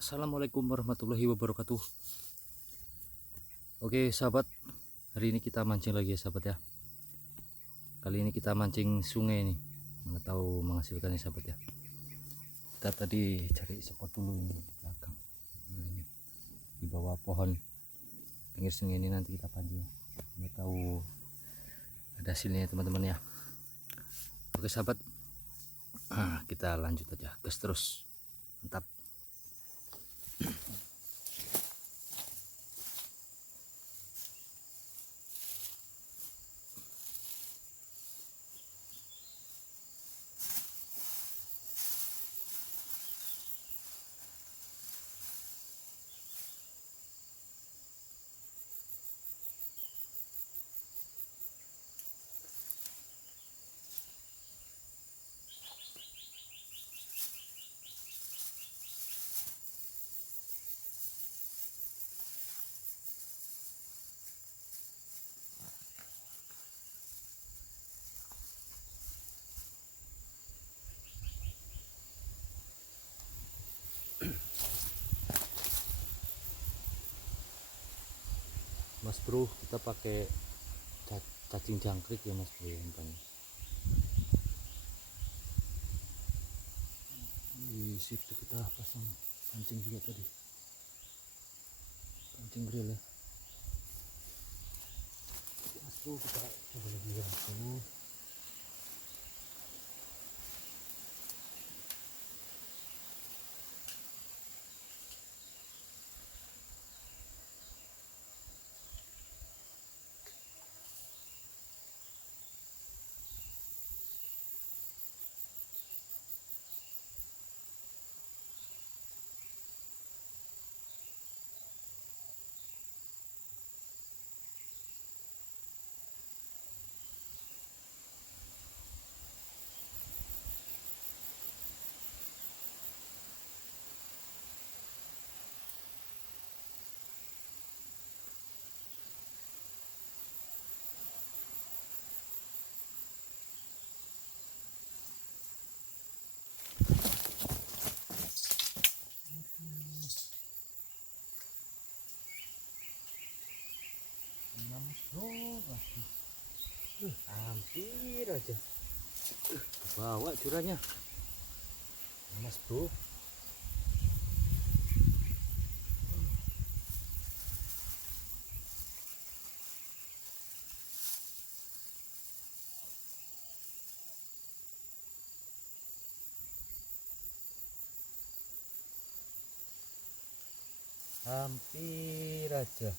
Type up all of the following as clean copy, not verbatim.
Assalamualaikum warahmatullahi wabarakatuh. Oke sahabat, hari ini kita mancing lagi ya sahabat ya. Kali ini kita mancing sungai nih, mana tahu menghasilkan ya sahabat ya. Kita tadi cari spot dulu ini di belakang, ini di bawah pohon pinggir sungai ini, nanti kita pancing. Mana tahu ada hasilnya teman-teman ya. Oke sahabat, kita lanjut aja, gas terus, mantap. Mas bro, kita pakai cacing jangkrik ya mas bro ya, umpannya. Di situ kita pasang pancing juga tadi, pancing grill ya mas bro. Kita coba lagi ya mas bro. Hampir aja bawa curahnya mas bro. Hampir aja.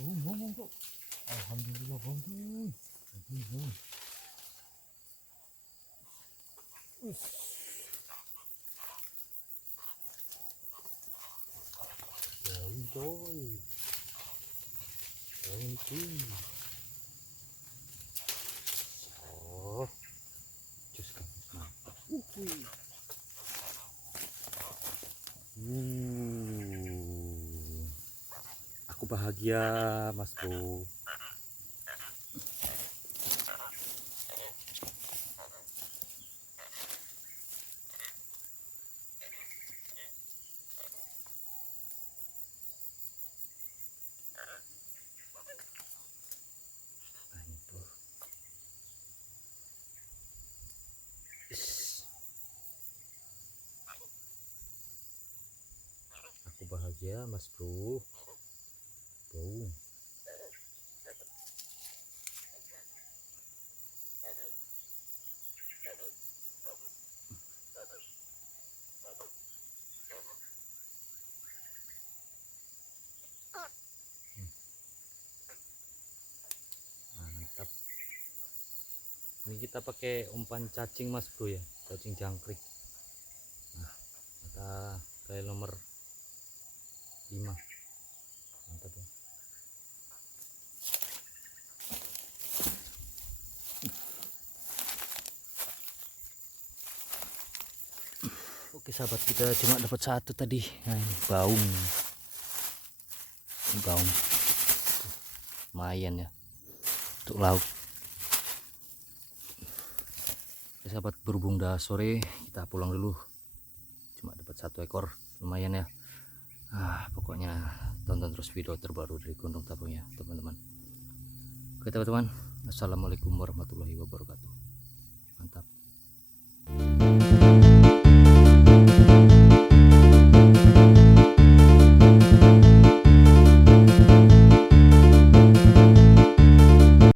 Ngomong kok. Alhamdulillah bang. Daun coy. Daun cuy. Oh, jus kamus mantap. Aku bahagia Mas Bro. Aku bahagia Mas Bro. Bau. Mantap. Ini kita pakai umpan cacing Mas Bro ya, cacing jangkrik. Nah, kita kayak nomor 5. Mantap ya. Oke sahabat, kita cuma dapat satu tadi. Nah ini baung. Ini baung. Lumayan ya untuk lauk. Oke sahabat, berhubung udah sore, kita pulang dulu. Cuma dapat 1 ekor, lumayan ya. Pokoknya tonton terus video terbaru dari Gondong Tapung ya teman-teman. Oke teman-teman, assalamualaikum warahmatullahi wabarakatuh. Mantap.